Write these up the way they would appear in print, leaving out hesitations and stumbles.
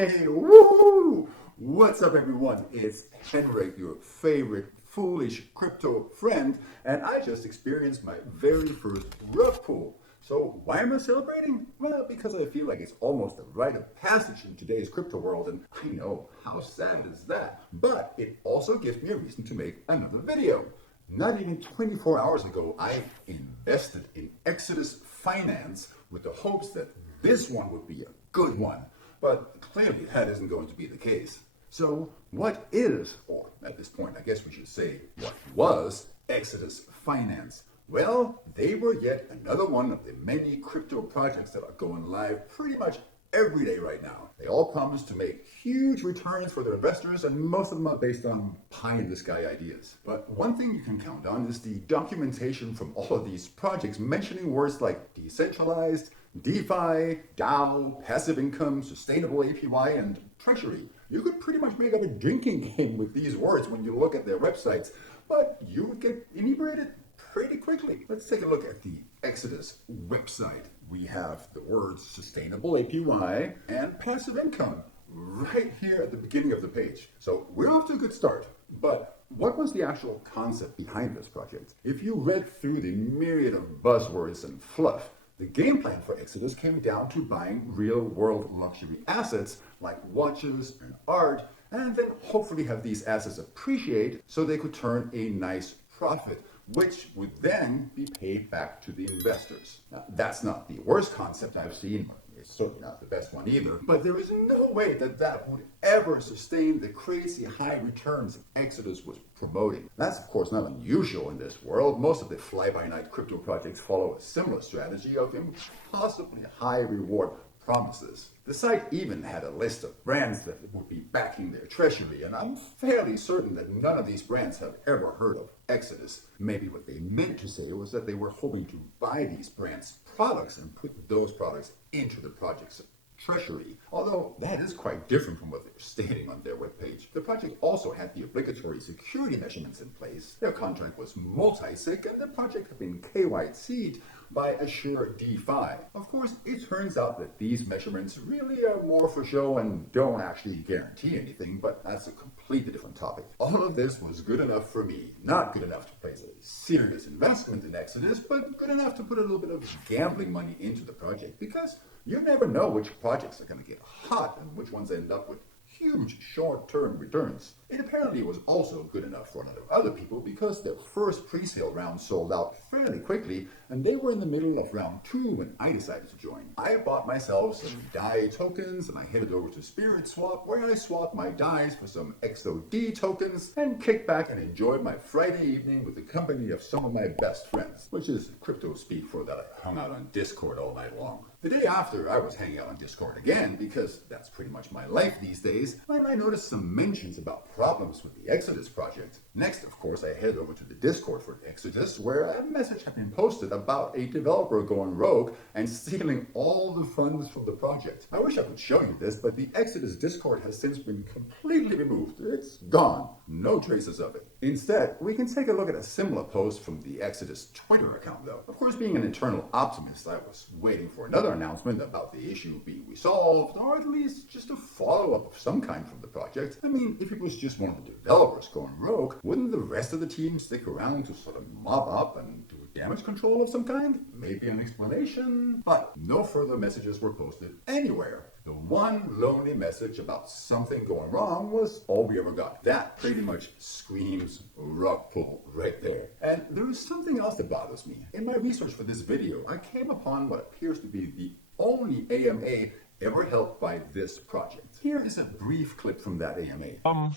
Hey, woo! What's up, everyone? It's Henrik, your favorite foolish crypto friend, and I just experienced my very first rug pull. So why am I celebrating? Well, because I feel like it's almost a rite of passage in today's crypto world, and I know, how sad is that? But it also gives me a reason to make another video. Not even 24 hours ago, I invested in XODUS Finance with the hopes that this one would be a good one. But clearly that isn't going to be the case. So what is, or at this point I guess we should say what was, XODUS Finance? Well, they were yet another one of the many crypto projects that are going live pretty much every day right now. They all promise to make huge returns for their investors, and most of them are based on pie-in-the-sky ideas. But one thing you can count on is the documentation from all of these projects mentioning words like decentralized, DeFi, DAO, passive income, sustainable APY, and treasury. You could pretty much make up a drinking game with these words when you look at their websites, but you would get inebriated pretty quickly. Let's take a look at the XODUS website. We have the words sustainable APY and passive income right here at the beginning of the page. So we're off to a good start. But what was the actual concept behind this project? If you read through the myriad of buzzwords and fluff, the game plan for XODUS came down to buying real-world luxury assets like watches and art, and then hopefully have these assets appreciate so they could turn a nice profit, which would then be paid back to the investors. Now, that's not the worst concept I've seen. It's certainly not the best one either, but there is no way that that would ever sustain the crazy high returns XODUS was promoting. That's of course not unusual in this world. Most of the fly-by-night crypto projects follow a similar strategy of impossibly high reward promises. The site even had a list of brands that would be backing their treasury, and I'm fairly certain that none of these brands have ever heard of XODUS. Maybe what they meant to say was that they were hoping to buy these brands' products and put those products into the project's treasury, although that is quite different from what they're stating on their webpage. The project also had the obligatory security measurements in place. Their contract was multi-sig, and the project had been KYC'd by Assure DeFi. Of course, it turns out that these measurements really are more for show and don't actually guarantee anything, but that's a completely different topic. All of this was good enough for me. Not good enough to place a serious investment in XODUS, but good enough to put a little bit of gambling money into the project, because you never know which projects are going to get hot and which ones end up with huge short-term returns. It apparently was also good enough for a lot of other people because their first pre-sale round sold out fairly quickly, and they were in the middle of round 2 when I decided to join. I bought myself some DAI tokens, and I headed over to Spirit Swap, where I swapped my DAIs for some XOD tokens and kicked back and enjoyed my Friday evening with the company of some of my best friends, which is crypto speak for that I hung out on Discord all night long. The day after, I was hanging out on Discord again, because that's pretty much my life these days, and I noticed some mentions about problems with the XODUS project. Next, of course, I headed over to the Discord for XODUS, where a message had been posted about a developer going rogue and stealing all the funds from the project. I wish I could show you this, but the XODUS Discord has since been completely removed. It's gone. No traces of it. Instead, we can take a look at a similar post from the XODUS Twitter account, though. Of course, being an eternal optimist, I was waiting for another announcement about the issue being resolved, or at least just a follow-up of some kind from the project. I mean, if it was just one of the developers going rogue, wouldn't the rest of the team stick around to sort of mop up and do damage control of some kind? Maybe an explanation? But no further messages were posted anywhere. The one lonely message about something going wrong was all we ever got. That pretty much screams rug pull right there. And there is something else that bothers me. In my research for this video, I came upon what appears to be the only AMA ever held by this project. Here is a brief clip from that AMA.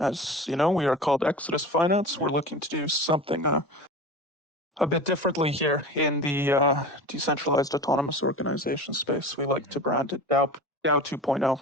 As you know, we are called XODUS Finance. We're looking to do something a bit differently here in the decentralized autonomous organization space. We like to brand it DAO 2.0.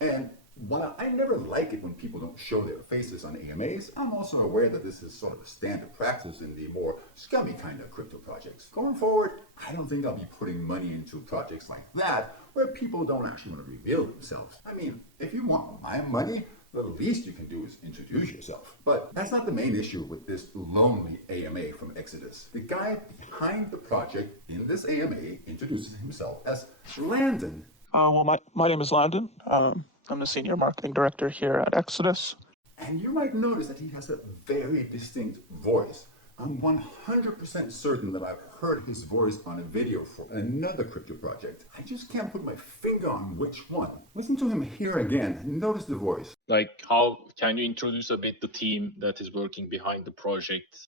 And while I never like it when people don't show their faces on AMAs, I'm also aware that this is sort of a standard practice in the more scummy kind of crypto projects. Going forward, I don't think I'll be putting money into projects like that where people don't actually want to reveal themselves. I mean, if you want my money, the least you can do is introduce yourself. But that's not the main issue with this lonely AMA from XODUS. The guy behind the project in this AMA introduces himself as Landon. Well, my name is Landon. I'm the Senior Marketing Director here at Exodus. And you might notice that he has a very distinct voice. I'm 100% certain that I've heard his voice on a video for another crypto project. I just can't put my finger on which one. Listen to him here again and notice the voice. Like, how can you introduce a bit the team that is working behind the project?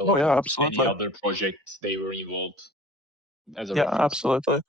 Oh yeah, Any absolutely. other projects they were involved as a Yeah, reference? absolutely.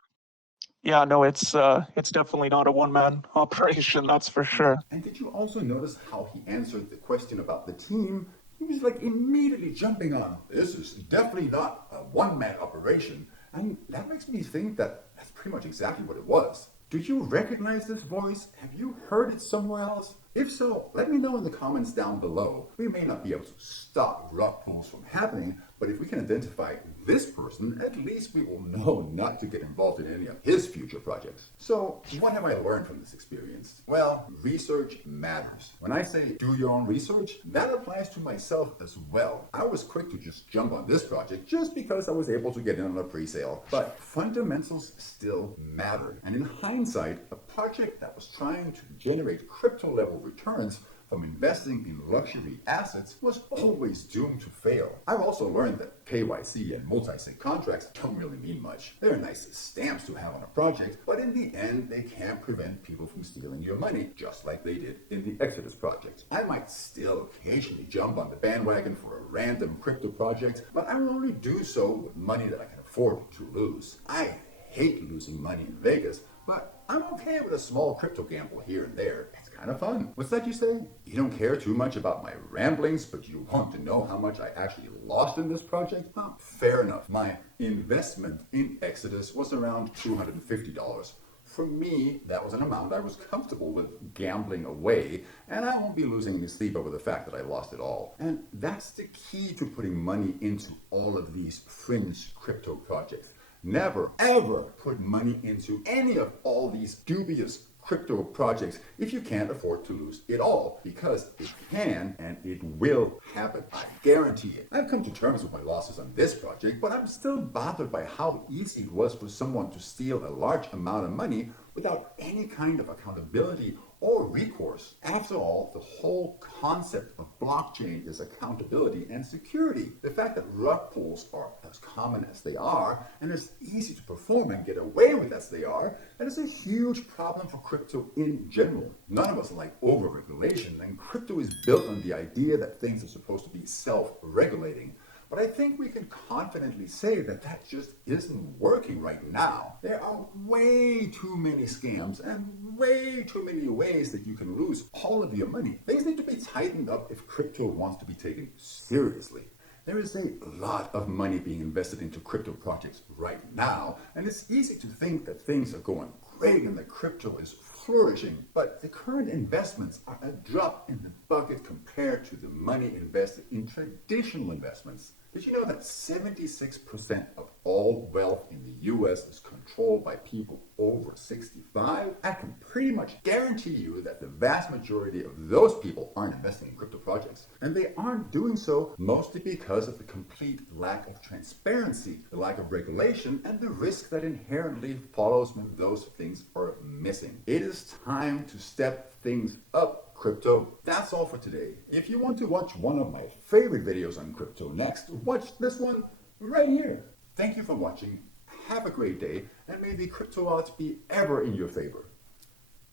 Yeah, no, it's definitely not a one-man operation, that's for sure. And did you also notice how he answered the question about the team? He was like immediately jumping on, this is definitely not a one-man operation. And that makes me think that that's pretty much exactly what it was. Do you recognize this voice? Have you heard it somewhere else? If so, let me know in the comments down below. We may not be able to stop rug pulls from happening, but if we can identify this person, at least we will know not to get involved in any of his future projects. So, what have I learned from this experience? Well, research matters. When I say do your own research, that applies to myself as well. I was quick to just jump on this project just because I was able to get in on a pre-sale, but fundamentals still matter. And in hindsight, a project that was trying to generate crypto-level returns from investing in luxury assets was always doomed to fail. I've also learned that KYC and Multi-Sig contracts don't really mean much. They're nice stamps to have on a project, but in the end, they can't prevent people from stealing your money, just like they did in the Exodus project. I might still occasionally jump on the bandwagon for a random crypto project, but I will only do so with money that I can afford to lose. I hate losing money in Vegas, but I'm okay with a small crypto gamble here and there. It's kind of fun. What's that you say? You don't care too much about my ramblings, but you want to know how much I actually lost in this project? Well, fair enough. My investment in Exodus was around $250. For me, that was an amount I was comfortable with gambling away, and I won't be losing any sleep over the fact that I lost it all. And that's the key to putting money into all of these fringe crypto projects. Never, ever put money into any of all these dubious crypto projects if you can't afford to lose it all, because it can and it will happen. I guarantee it. I've come to terms with my losses on this project, but I'm still bothered by how easy it was for someone to steal a large amount of money without any kind of accountability or recourse. After all, the whole concept of blockchain is accountability and security. The fact that rug pulls are as common as they are, and as easy to perform and get away with as they are, that is a huge problem for crypto in general. None of us like over-regulation, and crypto is built on the idea that things are supposed to be self-regulating. But I think we can confidently say that that just isn't working right now. There are way too many scams and way too many ways that you can lose all of your money. Things need to be tightened up if crypto wants to be taken seriously. There is a lot of money being invested into crypto projects right now, and it's easy to think that things are going great and that crypto is flourishing, but the current investments are a drop in the bucket compared to the money invested in traditional investments. Did you know that 76% of all wealth in the US is controlled by people over 65? I can pretty much guarantee you that the vast majority of those people aren't investing in crypto projects. And they aren't doing so mostly because of the complete lack of transparency, the lack of regulation, and the risk that inherently follows when those things are missing. It is time to step things up, crypto. That's all for today. If you want to watch one of my favorite videos on crypto next, watch this one right here. Thank you for watching. Have a great day, and may the crypto odds be ever in your favor.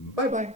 Bye-bye.